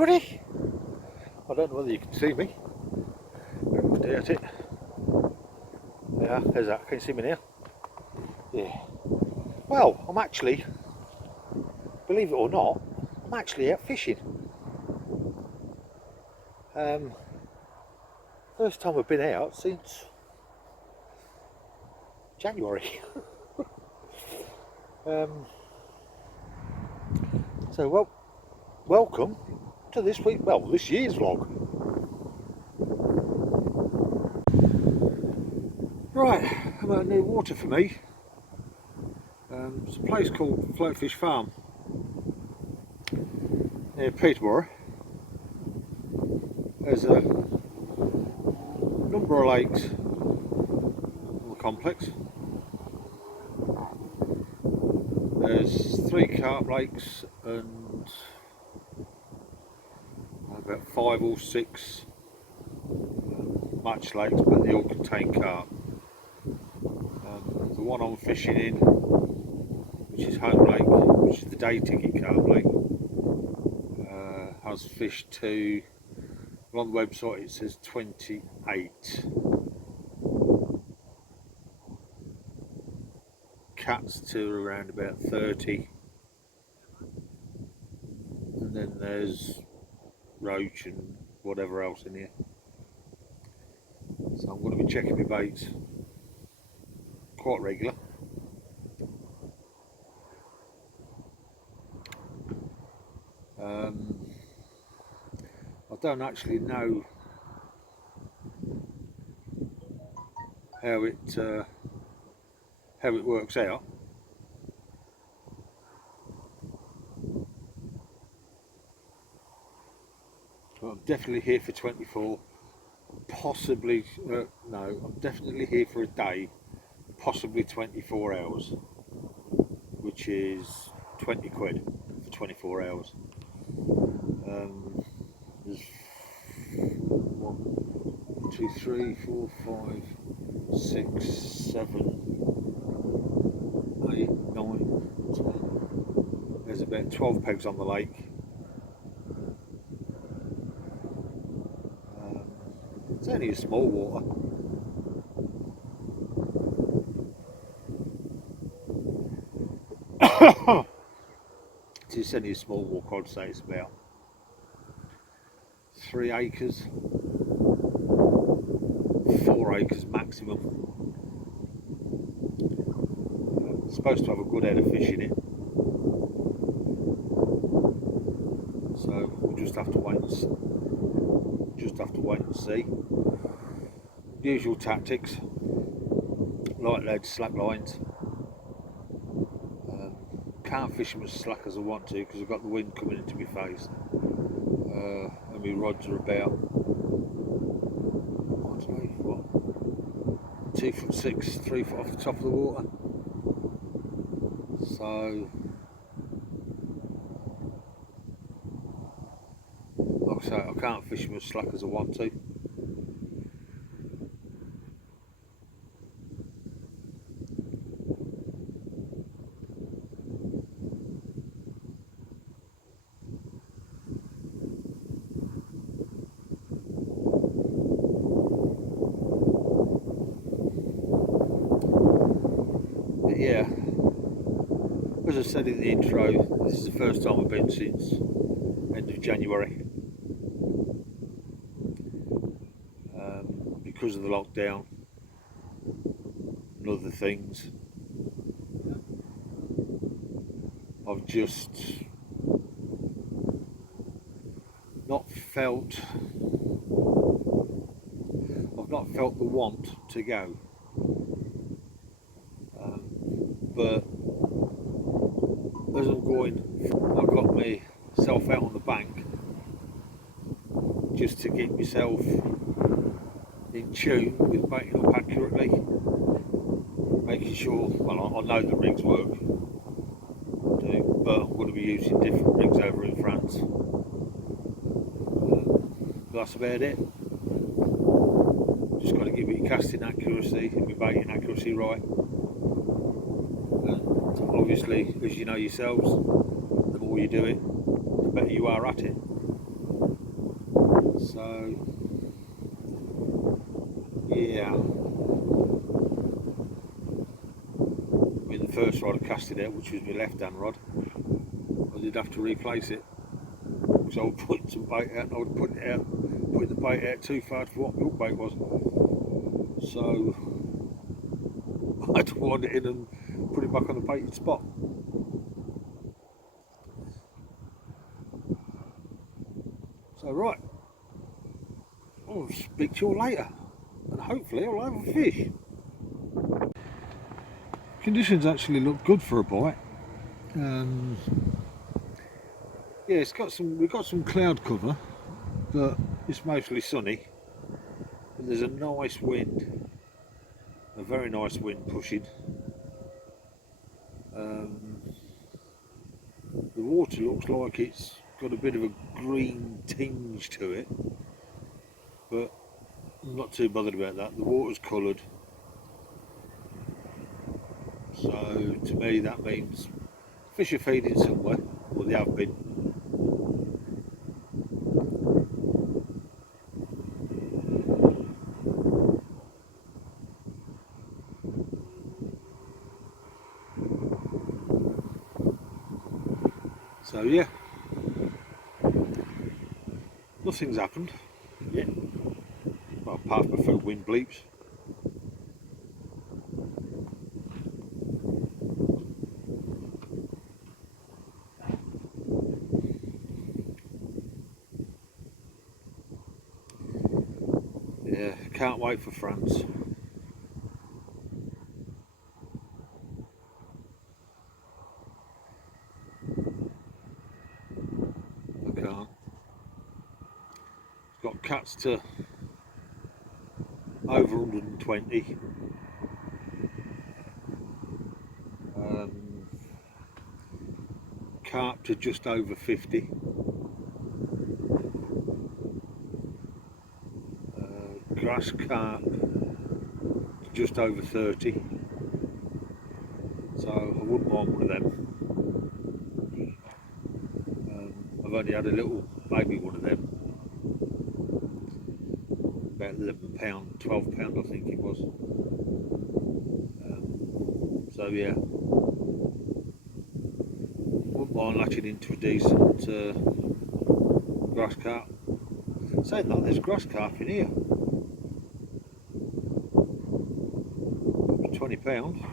everybody. I don't know whether you can see me. Look at it. Yeah, there's that. Can you see me now? Yeah. Well, I'm actually, believe it or not, I'm actually out fishing. First time I've been out since January. So welcome to this year's vlog. Right, about near water for me. It's a place called Floatfish Farm near Peterborough. There's a number of lakes on the complex. There's 3 carp lakes and about 5 or 6 match lakes, but they all contain carp. The one I'm fishing in, which is Home Lake, which is the day ticket carp lake, has fish to, well, on the website it says 28. Cats to around about 30, and then there's roach and whatever else in here. So I'm going to be checking my baits quite regular. I don't actually know how it works out. But I'm definitely here for 24, possibly, no, I'm definitely here for a day, possibly 24 hours, which is 20 quid for 24 hours. There's 1, 2, 3, 4, 5, 6, 7, 8, 9, 10. There's about 12 pegs on the lake. It's only a small water. It's only a small walk. I'd say it's about 3 acres, 4 acres maximum. It's supposed to have a good head of fish in it, so we'll just have to wait and see. Usual tactics: light lead, slack lines. Can't fish them as slack as I want to because I've got the wind coming into my face, and my rods are about, I don't know, what, 2'6", 3 foot off the top of the water. So, like I say, I can't fish them as slack as I want to. Yeah, as I said in the intro, this is the first time I've been since end of January, because of the lockdown and other things. I've just not felt the want to go. But as I'm going, I've got myself out on the bank just to keep myself in tune with baiting up accurately, making sure, well, I know the rigs work, but I'm going to be using different rigs over in France. That's about it. Just got to give it your casting accuracy and your baiting accuracy right. Obviously, as you know yourselves, the more you do it, the better you are at it. Yeah. I mean, the first rod I cast it out, which was my left hand rod, I did have to replace it. Because I was putting some bait out and I was putting the bait out too far for what my hook bait was. So I had to wind it in and put it back on the baited spot. So right, I'll speak to you later and hopefully I'll have a fish. Conditions actually look good for a bite. Yeah, we've got some cloud cover, but it's mostly sunny. And there's a nice wind, a very nice wind pushing. The water looks like it's got a bit of a green tinge to it, but I'm not too bothered about that. The water's coloured, so to me that means fish are feeding somewhere, or they have been. So yeah, nothing's happened yet, well, apart from a few wind bleeps. Yeah, can't wait for France. I can't. It's got cats to over 120. Carp to just over 50. Grass carp to just over 30. So I wouldn't mind one of them. I've only had a little baby one of them, about £11, £12 I think it was. So yeah, wouldn't mind latching into a decent grass carp. Saying that, there's grass carp in here. £20.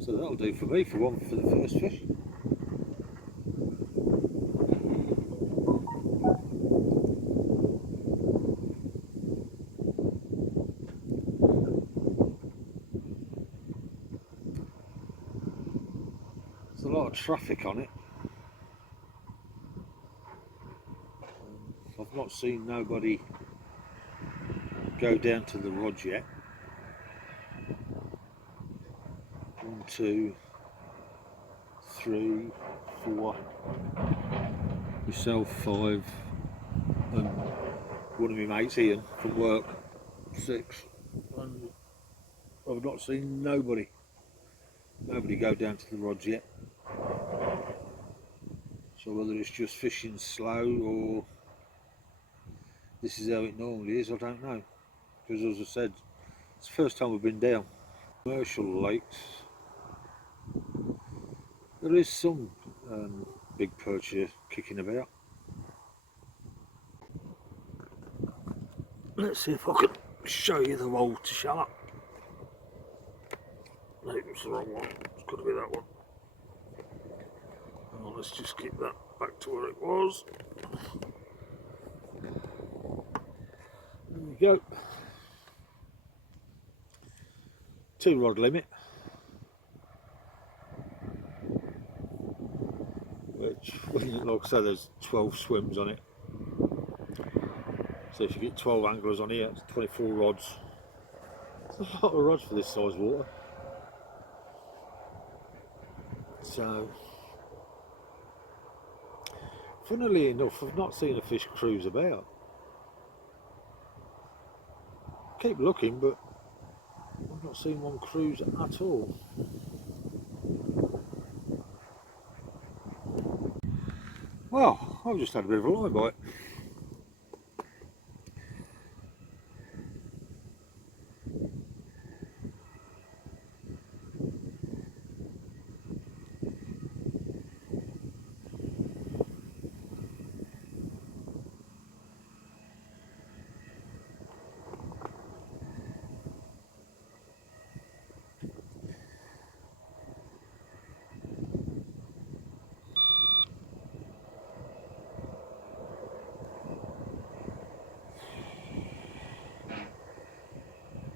So that'll do for me for the first fish. There's a lot of traffic on it. I've not seen nobody go down to the rods yet. 1, 2, 3, 4, myself 5, and one of my mates Ian from work 6, and I've not seen nobody go down to the rods yet. So whether it's just fishing slow or this is how it normally is, I don't know. Because as I said, it's the first time we've been down. Commercial lakes, there is some big perch here kicking about. Let's see if I can show you the water shark. No, it's the wrong one. It's got to be that one. Oh, let's just keep that back to where it was. There we go. 2 rod limit, which, like I say, there's 12 swims on it. So if you get 12 anglers on here, it's 24 rods. It's a lot of rods for this size water. So, funnily enough, I've not seen a fish cruise about. Keep looking, but I've not seen one cruise at all. Well, I've just had a bit of a line bite.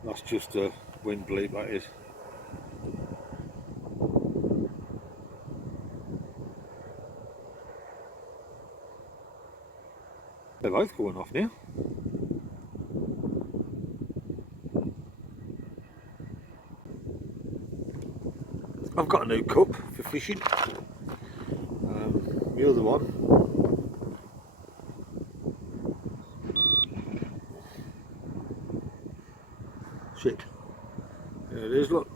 That's just a wind bleep, that is. They're both going off now. I've got a new cup for fishing. The other one, shit, there it is, look.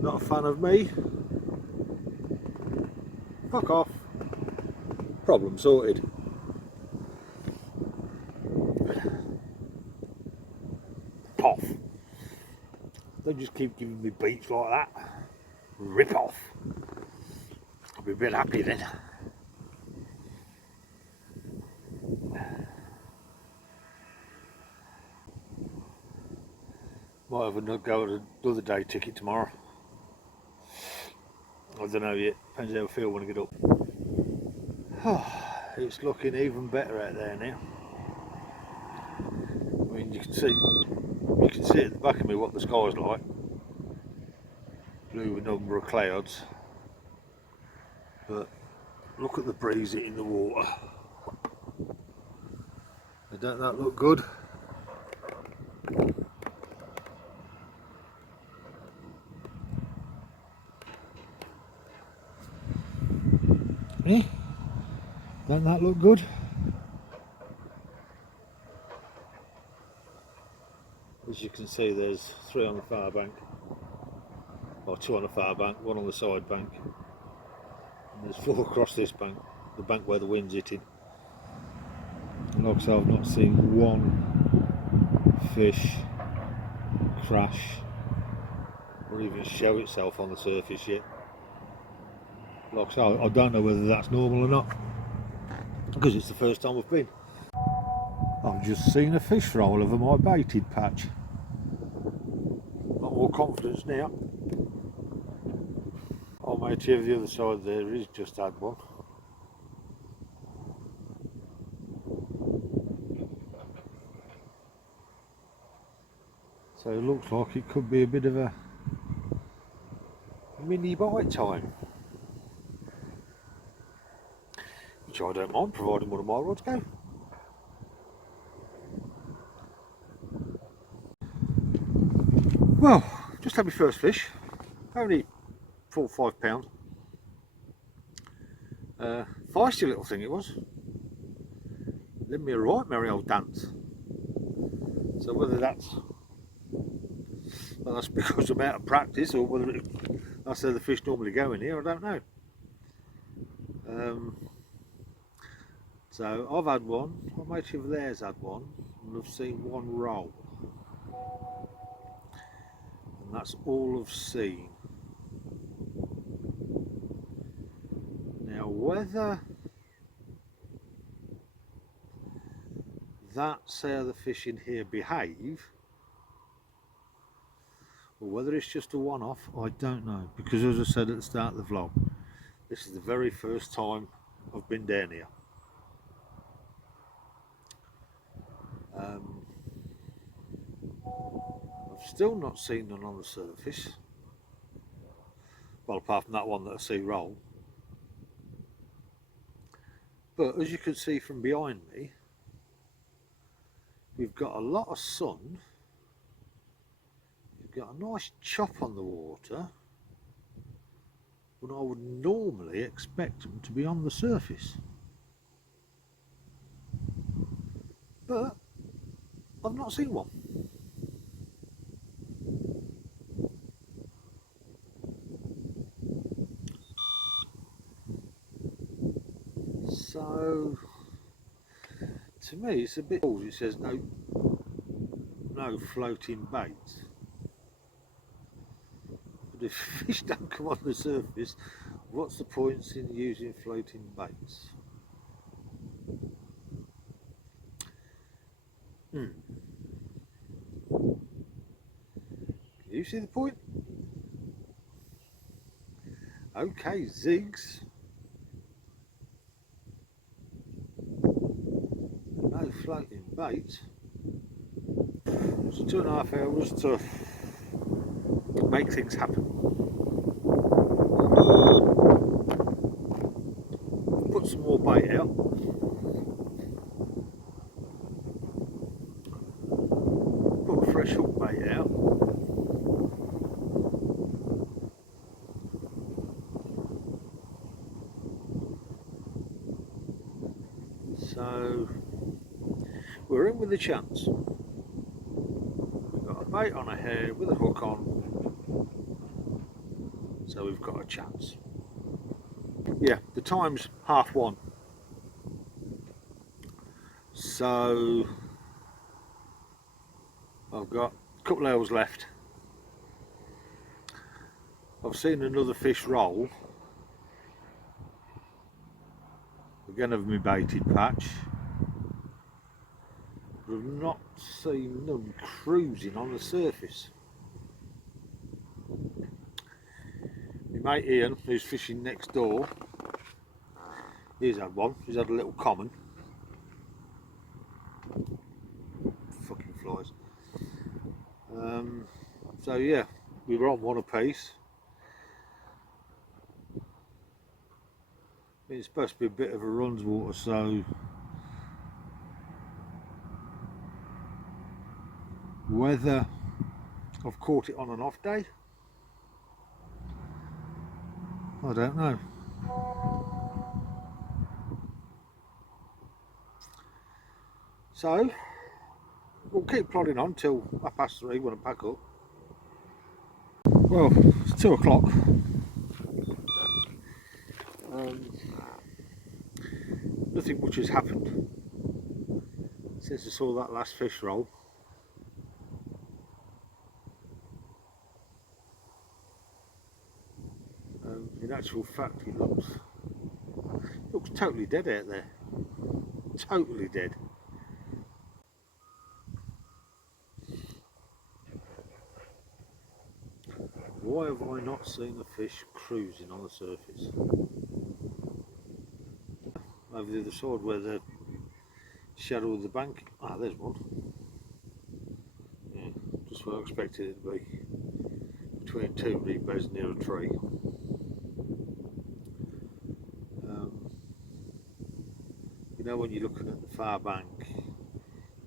Not a fan of me. Fuck off. Problem sorted. Off. Don't just keep giving me beats like that. Rip off. I'll be a bit happy then. Might have a go at another day ticket tomorrow. I don't know yet. Depends how I feel when I get up. It's looking even better out there now. I mean, you can see at the back of me what the sky's like. Blue with a number of clouds. But look at the breeze hitting the water. Don't that look good? Eh? Don't that look good? As you can see, there's 3 on the far bank, or 2 on the far bank, 1 on the side bank, and there's 4 across this bank, the bank where the wind's hitting. And like I say, I've not seen one fish crash or even show itself on the surface yet. Like I say, I don't know whether that's normal or not, because it's the first time I've been. I've just seen a fish roll over my baited patch. Got more confidence now. Oh mate, over the other side there is just had one. So it looks like it could be a bit of a mini bite time. Which I don't mind, providing one of my rods go. Well, just had my first fish, only 4 or 5 pound. Feisty little thing it was. Did me a right merry old dance. So whether that's because I'm out of practice, or whether that's how the fish normally go in here, I don't know. So I've had one, my mate over there's had one, and I've seen one roll. And that's all I've seen. Now whether that's how the fish in here behave, or whether it's just a one-off, I don't know, because as I said at the start of the vlog, this is the very first time I've been down here. I've still not seen none on the surface, well apart from that one that I see roll. But as you can see from behind me, we've got a lot of sun, we've got a nice chop on the water, when I would normally expect them to be on the surface. But I've not seen one. So to me it's a bit old. It says no floating baits. But if fish don't come on the surface, what's the point in using floating baits? Can you see the point? Okay, zigs. No floating bait. hours, 2.5 hours to make things happen. Put some more bait out. Put a fresh hook bait out. So we're in with a chance. We've got a bait on a head with a hook on, so we've got a chance. Yeah, the time's 1:30, so I've got a couple of hours left. I've seen another fish roll again of my baited patch. I've not seen none cruising on the surface. My mate Ian, who's fishing next door, he's had one. He's had a little common. Fucking flies. So yeah, we were on one apiece. It's supposed to be a bit of a runs water, so whether I've caught it on an off day, I don't know. So we'll keep plodding on till 3:30 when I pack up. Well, it's 2 o'clock. Nothing much has happened since I saw that last fish roll. In actual fact, it looks totally dead out there. Totally dead. Why have I not seen a fish cruising on the surface? Over the other side where the shadow of the bank. Ah, there's one. Yeah, just where I expected it to be. Between 2 reed beds near a tree. You know, when you're looking at the far bank,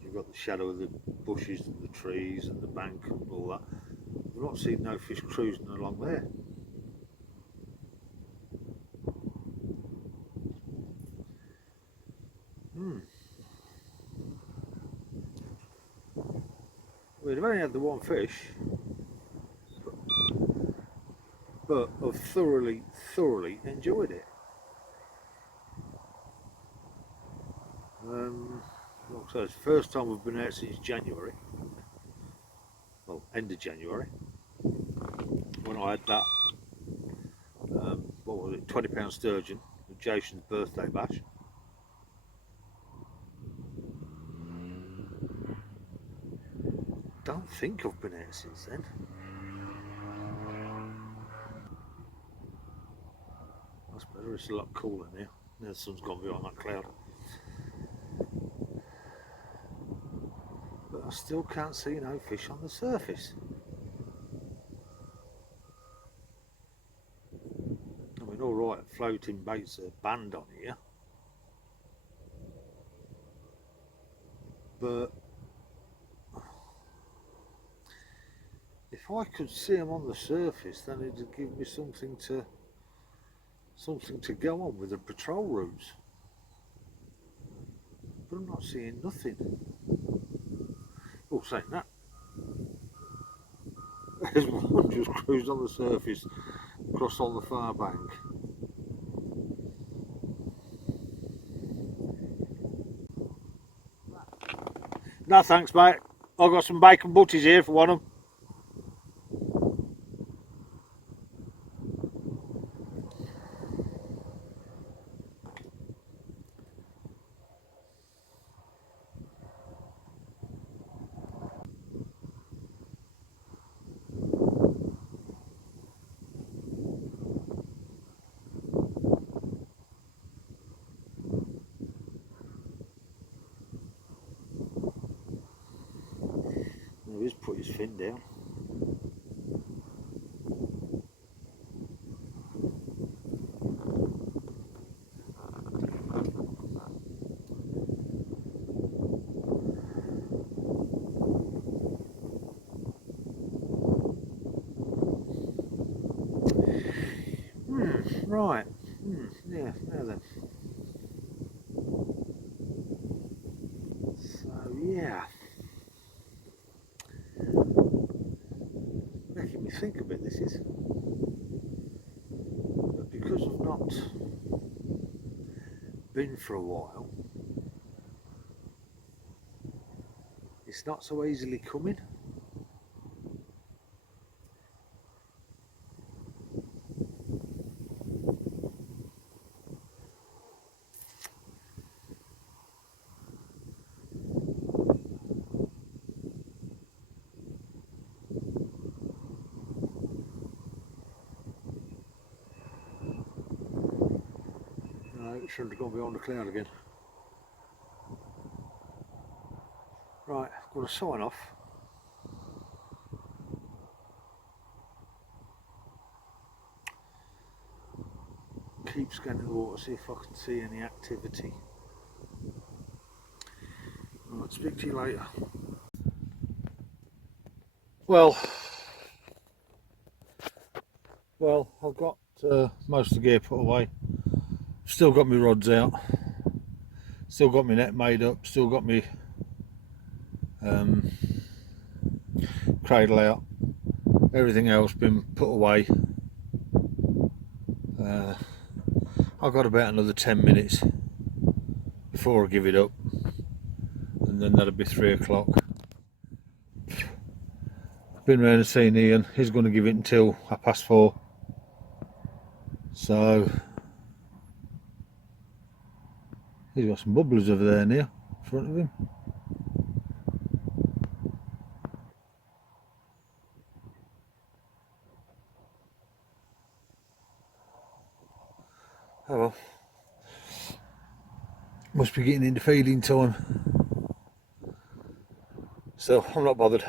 you've got the shadow of the bushes and the trees and the bank and all that. I've not seen no fish cruising along there. We've only had the one fish, but I've thoroughly enjoyed it. So it's the first time we've been out since January. Well, end of January, when I had that, what was it, £20 sturgeon with Jason's birthday bash. Don't think I've been out since then. That's better, it's a lot cooler now. Now the sun's gone behind that cloud. But I still can't see no fish on the surface. I mean, alright, floating baits are banned on here, but if I could see them on the surface, then it'd give me something to go on with the patrol routes. But I'm not seeing nothing. Oh, saying that, there's one just cruised on the surface across on the far bank. No thanks, mate. I've got some bacon butties here for one of them. is put his fin down. Right. Yeah, now then. So yeah. Making me think a bit, this is. But because I've not been for a while, it's not so easily coming. No, it shouldn't have gone beyond the cloud again. Right, I'm going to sign off. Keep scanning the water, see if I can see any activity. Right, speak to you later. Well, I've got most of the gear put away. Still got my rods out. Still got my net made up. Still got my cradle out. Everything else been put away. I've got about another 10 minutes before I give it up, and then that'll be 3 o'clock. Been round and seen Ian. He's going to give it until 4:30. So he's got some bubblers over there near in front of him. Oh well. Must be getting into feeding time. So I'm not bothered.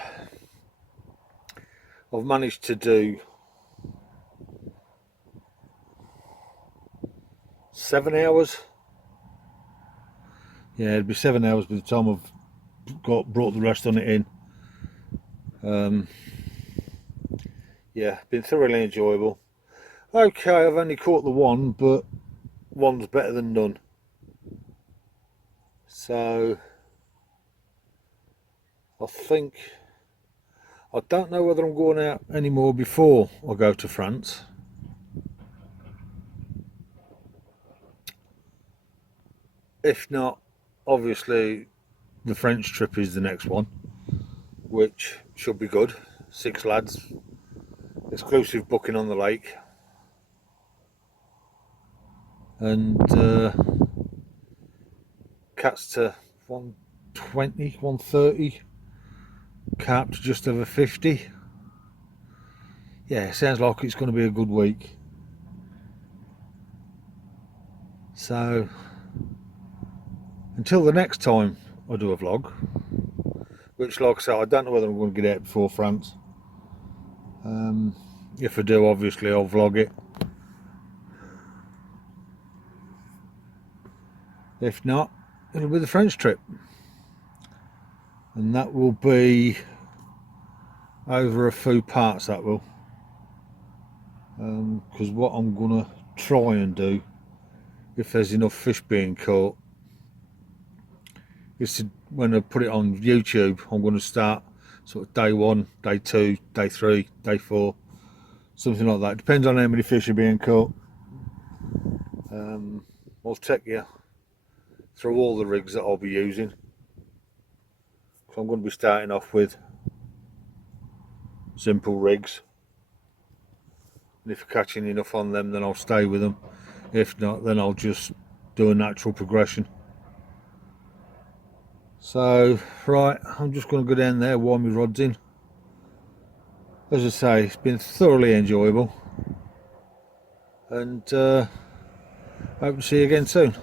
I've managed to do 7 hours. Yeah, it'd be 7 hours by the time I've brought the rest on it in. Yeah, been thoroughly enjoyable. Okay, I've only caught the one, but one's better than none. So I don't know whether I'm going out anymore before I go to France. If not, obviously the French trip is the next one, which should be good. 6 lads, exclusive booking on the lake, and cats to 120, 130, carp to just over 50. Yeah, sounds like it's going to be a good week. So until the next time I do a vlog, which, like I said, I don't know whether I'm going to get out before France. If I do, obviously I'll vlog it. If not, it'll be the French trip, and that will be over a few parts, that will, because what I'm going to try and do, if there's enough fish being caught, is to, when I put it on YouTube, I'm going to start sort of day 1, day 2, day 3, day 4, something like that. Depends on how many fish are being caught. I'll take you through all the rigs that I'll be using. So I'm going to be starting off with simple rigs, and if you're catching enough on them, then I'll stay with them. If not, then I'll just do a natural progression. So right, I'm just going to go down there, warm my rods in. As I say, it's been thoroughly enjoyable, and hope to see you again soon.